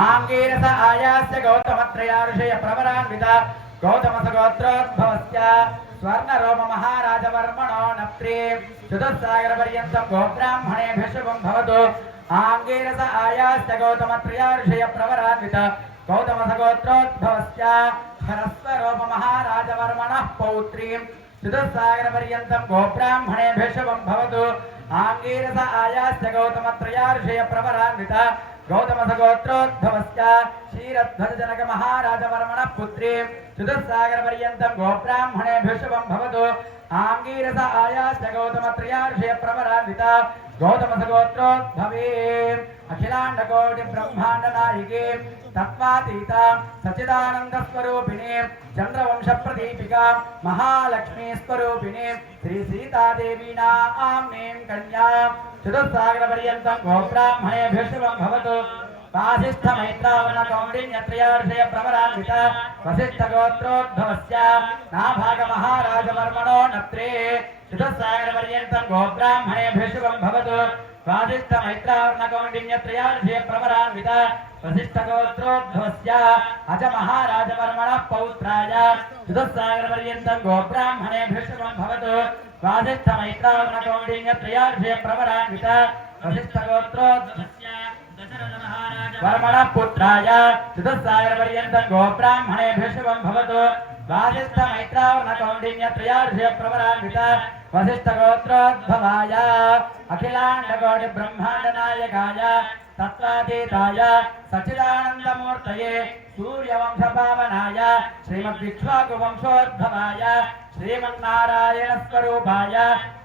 आंगीरस आयास्य गौतमत्रयाऋषय प्रवरान्वित गौतमसगोत्रोद्भवस्य स्वर्णरोम महाराजवर्मणो नप्त्रे चतुस्सागरपर्यन्तं गोब्राह्मणेभ्यः शुभं भवतु। आंगीरस आयास्य गौतमत्रयाऋषय प्रवरान्वित गौतमसगोत्रोद्भवस्य स्वर्णरोम महाराजवर्मणः पौत्रीं चतुस्सागरपर्यन्तं गोब्राह्मणेभ्यः शुभं भवतु। आंगीरस आयास्य गौतमत्रयाऋषय प्रवरान्वित गौतमसगोत्रोद्भवस्य क्षीरध्वजजनक महाराजवर्मणः पुत्रीं चतुस्सागरपर्यन्तं गोब्राह्मणेभ्यः शुभं भवतु। आंगीरस आयास्य गौतमत्रयाऋषय प्रवरान्वित गौतमसगोत्रोद्भवीं अखिलाण्डकोटि ब्रह्माण्डनायिकीं तत्त्वातीतां सच्चिदानन्दस्वरूपिणीं चन्द्रवंशप्रदीपिकां महालक्ष्मीस्वरूपिणीं श्रीसीतादेवीनाम्नीं कन्यां चतुस्सागरपर्यन्तं गोब्राह्मणेभ्यः शुभं भवतु। वासिष्ठमैत्रावरणकौण्डिन्यत्रयार्षय प्रवरान्वित वसिष्ठगोत्रोद्भवस्य नाभागमहाराजवर्मणो नप्त्रे चतुस्सागरपर्यन्तं गोब्राह्मणेभ्यः शुभं भवतु। वासिष्ठमैत्रावरणकौण्डिन्यत्रयार्षय प्रवरान्वित वसिष्ठगोत्रोद्भवस्य अजमहाराजवर्मणः पौत्राय चतुस्सागरपर्यन्तं गोब्राह्मणेभ्यः शुभं भवतु। वासिष्ठमैत्रावरणकौण्डिन्यत्रयार्षय प्रवरान्वित वसिष्ठगोत्रोद्भवस्य वर्मणः पुत्राय चतुस्सागरपर्यन्तं गोब्राह्मणेभ्यः शुभं भवतु। वासिष्ठमैत्रावरणकौण्डिन्यत्रयार्षय प्रवरान्वित वसिष्ठगोत्रोद्भवाय अखिलाण्डकोटि ब्रह्माण्डनायकाय तत्त्वातीताय सच्चिदानन्दमूर्तये सूर्यवंशपावनाय श्रीमद्विक्ष्वाकुवंशोद्भवाय श्रीमन्नारायणस्वरूपाय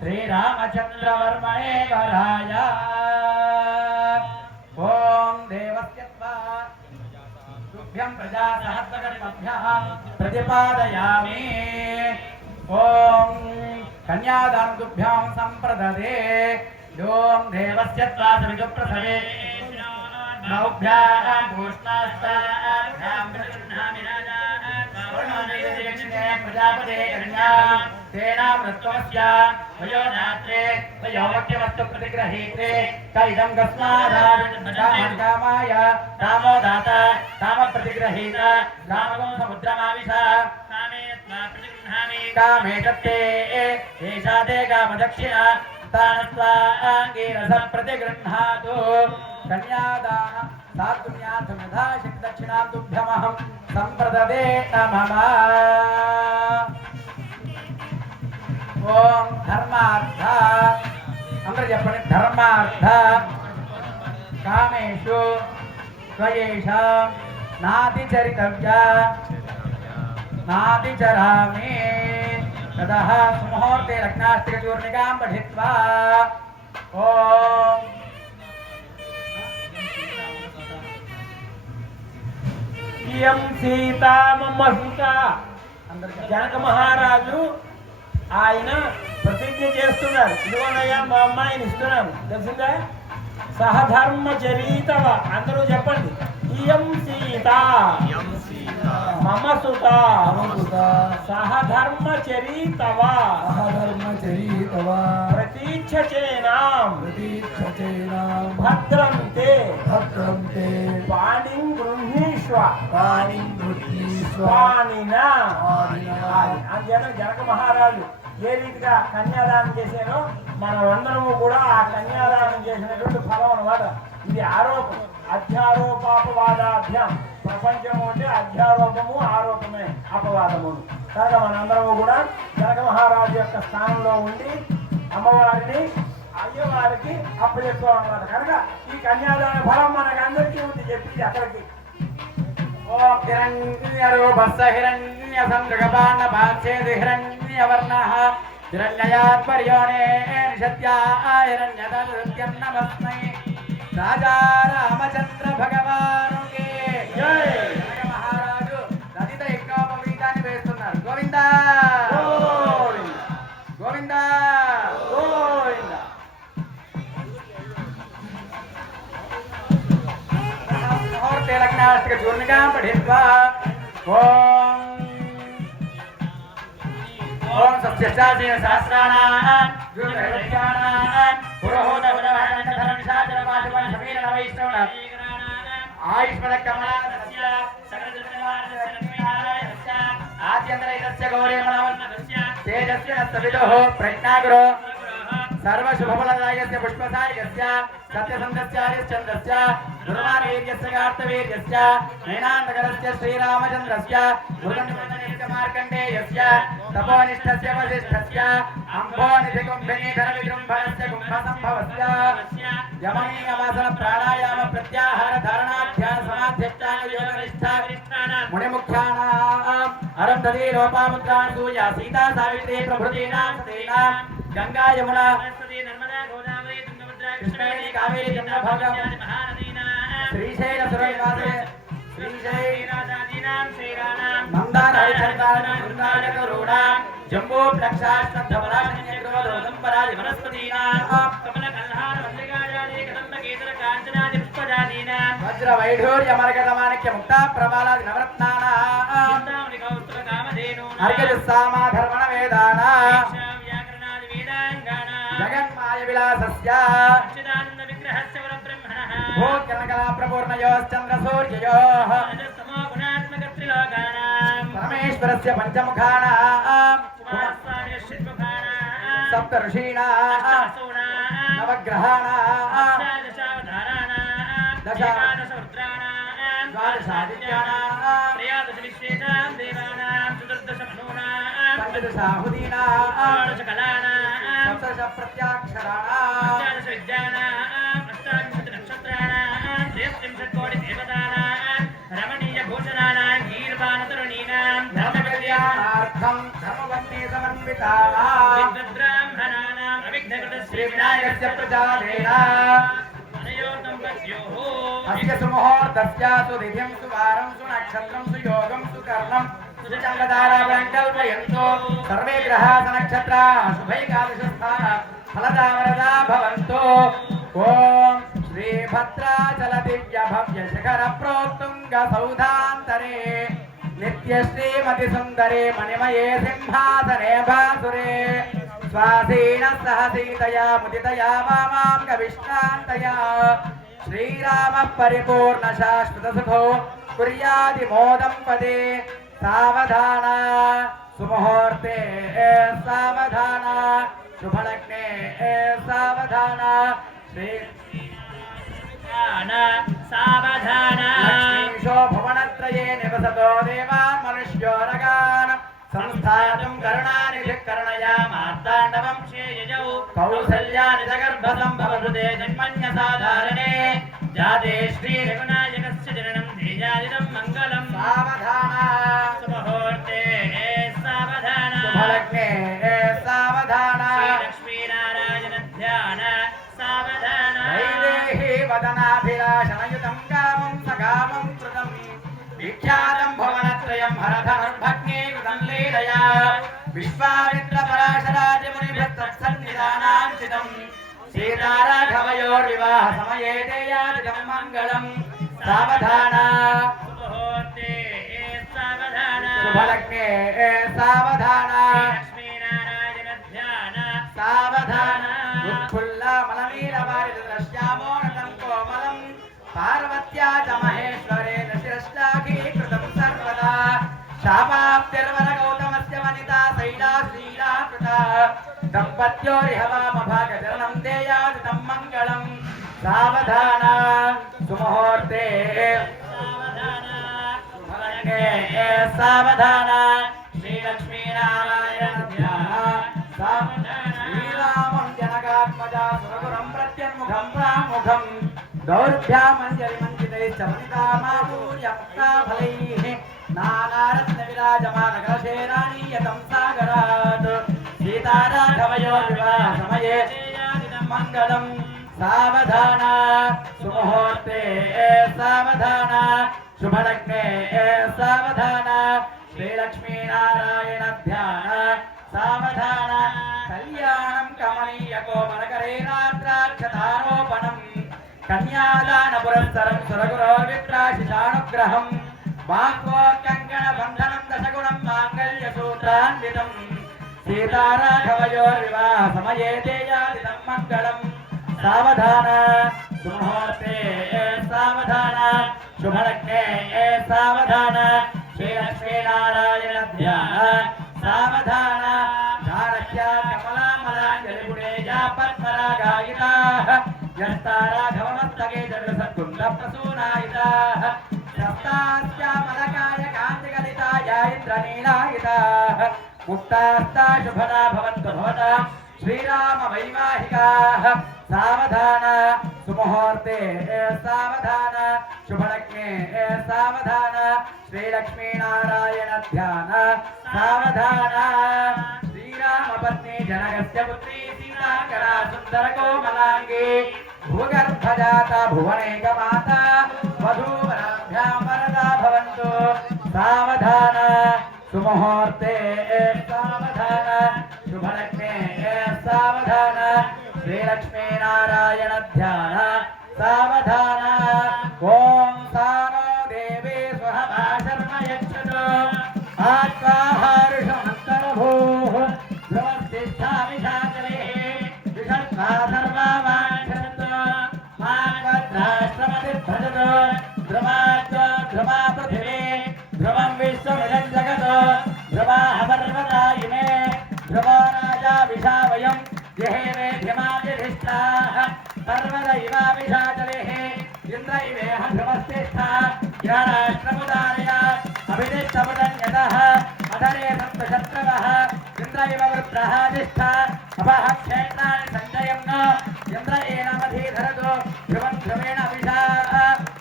श्रीरामचन्द्रवर्मणे वराय ओं देवस्य तुभ्यं प्रजासहस्रकर्मभ्यः प्रतिपादयामि। ओं कन्यादानं तुभ्यं सम्प्रददे ओं देवस्य त्वासविदुप्रसवे नौभ्यां पूष्णास्ताभ्यां प्रतिगृह्णामि राजा प्रजापते कन्यां तेनामृत्वमस्य वयोदात्रे वयोवक्यवस्तु प्रतिगृहीत्रे कैदं कस्मादामाय रामो दाता रामप्रतिगृहीत रामगं समुद्रमाविश कामे तत्ते एषा ते कामदक्षिणा तानस्वाङ्गीरसं प्रतिगृह्णातु। कन्यादान सात्पुण्यार्थमधा दक्षिणां तुभ्यमहं सम्प्रददे नमः। ओं धर्मार्थ अंदर చెప్పండి धर्मार्थ कामेषु त्वयेषां नातिचरितव्या नातिचरामि ततः सुमुहूर्ते लग्नाष्टकचूर्णिकां पठित्वा ओं इयं सीता मम सुता जनक महाराजु ఆయన ప్రతిజ్ఞ చేస్తున్నారు. ఇదిగోనయ్యా మా అమ్మాయిని ఇస్తున్నాను తెలిసిందా. సహధర్మచరీతవ అందరూ చెప్పండి. ఇయం సీత మమ సుత సహధర్మచరీతవ ప్రతీక్షచేనాం భద్రంతే పాణిం గృహీష్వ పాణినా జనక మహారాజు ఏ రీతిగా కన్యాదానం చేశారో మనమందరము కూడా ఆ కన్యాదానం చేసినటువంటి ఫలం అన్నమాట. ఇది ఆరోపం అధ్యారోపాపవాదాభ్యాం. ప్రపంచము అంటే అధ్యారోపము ఆరోపమే అపవాదము. కనుక మనందరము కూడా జనక మహారాజు యొక్క స్థానంలో ఉండి అమ్మవారిని అయ్యవారికి అప్పచెప్పామన్నమాట. కనుక ఈ కన్యాదాన ఫలం మనకందరికీ ఉంది చెప్పింది అక్కడికి. ओम हिरण्यरूपस्य हिरण्यसंजगपान्नपाच्छेदि हिरण्यवर्णः हिरण्ययात्पर्योने निषद्याहिरण्यदरुत्यं नमस्मै राजा रामचंद्र भगवान के जय। महाराजु ललित यज्ञोपवीताన్ని వేస్తున్నారు. గోవిందా గోవిందా గోవిందా. मुहूर्ते लग्नाष्टकचूर्णिकां पठित्वा ओम सत्यशास्त्रेण सहस्राणां गुरुहृदयानां पुरोहोतवदवहनधरनिशाचरपाशवनशमीरनवैष्णवः आयुष्मद कमलास्य सकलजनवारस्य लक्ष्मीनारायणस्य आद्यन्तरैतस्य गौरीमणवन्नस्य तेजस्य नस्तविदुः प्रज्ञागुरो सर्वशुभफलदायकस्य पुष्पसायकस्य सत्यसन्धस्य हरिश्चन्द्रस्य दुर्वावीर्यस्य कार्तवीर्यस्य नैनान्तकरस्य श्रीरामचन्द्रस्य मृगन्धस्य मार्कण्डेयस्य तपोनिष्ठस्य वसिष्ठस्य अम्भोनिधिकुम्भिनीधरविजृम्भणस्य कुम्भसम्भवस्य यमनीयमासन प्राणायाम प्रत्याहार धारणाध्यान समाध्यष्टांग योगनिष्ठा मुनिमुख्यानाम् अरुन्धती लोपामुद्रां सूया सीता सावित्री प्रभृतीनां सतीनां गंगा यमुना सरस्वती नर्मदा गोदावरी तुंगभद्रा कृष्णवेणी कावेरी चंद्रभागा महानदीनां श्रीशैल सुरनिवासे श्रीशैलादीनां श्रीराणां मंदाराय चंद्राणां वृंदाय करुणां जम्बो प्लक्षाष्टधवलाशन्यग्रवदोदम्बरादि वनस्पतीनां कमलकल्हार मल्लिकाजादि कदम्बकेतन काञ्चनादि पुष्पजादीनां वज्र वैढूर्य मरकतमाणिक्य मुक्ता प्रबालादि नवरत्नानां चिन्तामणि कौस्तुभ कामधेनूनां अर्घ्यजुस्सामा धर्मण वेदानां जगन्माय विलासस्य सच्चिदानन्द विग्रहस्य परब्रह्मणः भूतकला प्रपूर्णयोश्चन्द्र सूर्ययोः समो गुणात्मक त्रिलोकानां परमेश्वरस्य पंचमुखानां कुमारस्वामी षट्मुखानां सप्त ऋषीणां नवग्रहाणां अष्टादशावताराणां दशादश रुद्राणां द्वादशादित्यानां त्रयोदश विश्वेतां देवानां चतुर्दश मनूनां पञ्चदशाहुतीनां षोडश कलानां सप्तदश प्रत्याक्षराणां अष्टादश विद्यानां अष्टाविंशति नक्षत्राणां त्रयस्त्रिंशत् कोटि देवतानां रमणीय भूषणानां गीर्वाणतरुणीनां धर्मकल्याणार्थं धर्मवन्ते समन्वितानां विद्वद्ब्राह्मणानां अविघ्नकृत श्रीविनायकस्य प्रजादेन अस्य सुमुहूर्तस्य सुदिव्यं सुवारं सुनक्षत्रं सुयोगं सुकर्णं सुचङ्गतारावं कल्पयन्तु सर्वे ग्रहाः नक्षत्राः शुभैकादशस्थाः फलदावरदा भवन्तु ॐ श्रीभद्राचल दिव्य भव्य शिखर प्रोत्तुङ्ग सौधान्तरे नित्य श्रीमति सुन्दरे मणिमये सिंहासने भासुरे स्वाधीन सह सीतया मुदितया वामां कविष्णान्तया श्रीराम परिपूर्ण शाश्वत सुखो कुर्यादिमोदं पदे सावधान सुमुहूर्ते सावधान शुभलग्ने सावधान श्री सावधान लक्ष्मीशो भुवनत्रये निवसतो देवान् मनुष्यो रगान् संस्थातुं करुणानिधिः करुणया मार्ताण्डवं श्रेयजौ कौसल्यानिजगर्भसम्भवसुते जन्मन्यसाधारणे जाते श्रीरघुनायकस्य जननं धेयादिदं मङ्गलं सावधान सुमुहूर्ते सावधान शुभलग्ने सावधान श्रीलक्ष्मीनारायण ध्यान सावधान वैदेही वदनाभिलाषणयुतं कामं सकामं कृतं विख्यातं भवनत्रयं हरधनुर्भग्ने कृतं लीलया विश्वामित्रपराशराजमुनिभृत्तत्सन्निधानाञ्चितं सीताराघवयोर्विवाहसमये देयादिदं मङ्गलं सावधान सुमुहूर्ते सावधान शुभलग्ने सावधान लक्ष्मीनारायण ध्यान सावधान उत्फुल्लमलनीलवारिदृश्यामोनतं कोमलं पार्वत्या च महेश्वरेण शिरश्चाघीकृतं सर्वदा शापाप्तिर्वरगौतमस्य वनिता शैला श्रीला कृता दम्पत्योरिहवामभागचरणं देयादितं मङ्गलं सावधान सुमुहूर्ते सावधान शुभलग्ने सावधान श्रीलक्ष्मीनारायण ध्यान सावधान श्रीरामं जनकात्मजा सुरगुरं प्रत्यन्मुखं प्रामुखं दौर्भ्यामञ्जलिमञ्जितैश्च वनितामापूर्य मुक्ताफलैः नानारत्नविराजमानकलशेरानीयतं सागरात् सीताराघवयोर्विवाहसमये मङ्गलं सावधान सुमुहूर्ते सावधान शुभलग्ने सावधान श्रीलक्ष्मीनारायण ध्यान सावधान कल्याणं कमनीयकोमलकरेणाद्राक्षतारोपणं कन्यादान पुरस्सरं सुरगुरोर्विप्राशिषानुग्रहं बाह्वोत्कङ्कणबन्धनं दशगुणं माङ्गल्यसूत्रान्वितं सीताराघवयोर्विवाहसमये देयादिदं मङ्गलं सावधान सुमुहूर्ते सावधान शुभलग्ने सावधान श्रीलक्ष्मीनारायण ध्यान सावधान चाणक्या कमलामलाञ्जलिपुरेजा पद्मरागायिताः यस्ताराघवमस्तके जडसद्गुण्डप्रसूनायिताः सप्तास्यामलकाय कान्तिगलिताया इन्द्रनीलायिताः मुक्तास्ता शुभदा भवन्तु भवतां श्रीरामवैवाहिकाः सावधान सुमुहूर्ते सावधान शुभलग्ने सावधान श्रीलक्ष्मीनारायण ध्यान सावधान श्रीरामपत्नी जनकस्य पुत्री सीताकरा सुन्दरकोमलाङ्गी भूगर्भजाता भुवनेकमाता वधूवराभ्यां वरदा भवन्तु सावधान सुमुहूर्ते सावधान शुभलग्ने सावधान श्रीलक्ष्मीनारायण ध्यान सावधान ॐ सानो देवी स्वहवा शर्म यच्छतु आत्माहारुषमन्तरभूः ध्रुवस्तिष्ठामिषाचलेः विषत्वा सर्वावाञ्छन्तु मात्वद्राष्ट्रमतिभ्रजतु ध्रुवाच्च ध्रुवा पृथिवी ध्रुवं विश्वमिदं जगत् ध्रुवाः पर्वता इमे ध्रुवो राजा विशावयम् जहेवेध्यमादिष्ठाः पर्वत इवाविषाचलेः इन्द्र इवेह ध्रुवस्तिष्ठा या राष्ट्रमुदारय अभिदिष्टमुदन्यतः अधरे सप्तशत्रवः इन्द्र इव वृत्रः तिष्ठा अपः क्षेत्राणि सञ्जयन् इन्द्र एनमधीधरतु ध्रुवं ध्रुवेण अभिषाः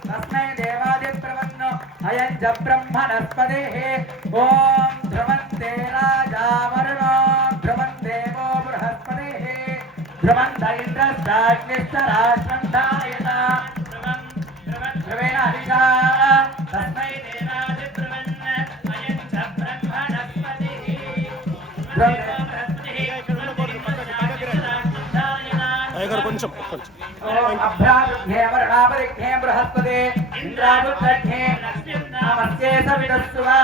तस्मै देवादिप्रवन्नो अयं च ब्रह्मणस्पतिः ॐ ध्रुवन्ते राजा वरुणो ध्रुवं देवो बृहस्पतिः ध्रुवन्त इन्द्रश्चाग्निश्च राष्ट्रं धारयता ध्रुवेण अभिषाः तस्मै देवादिप्रवन् अयं च ब्रह्मणस्पतिः अभ्यागृह्णे वरुणापरिघ्ने बृहस्पते इन्द्रावृद्धे नमस्ते सवितस्सुवा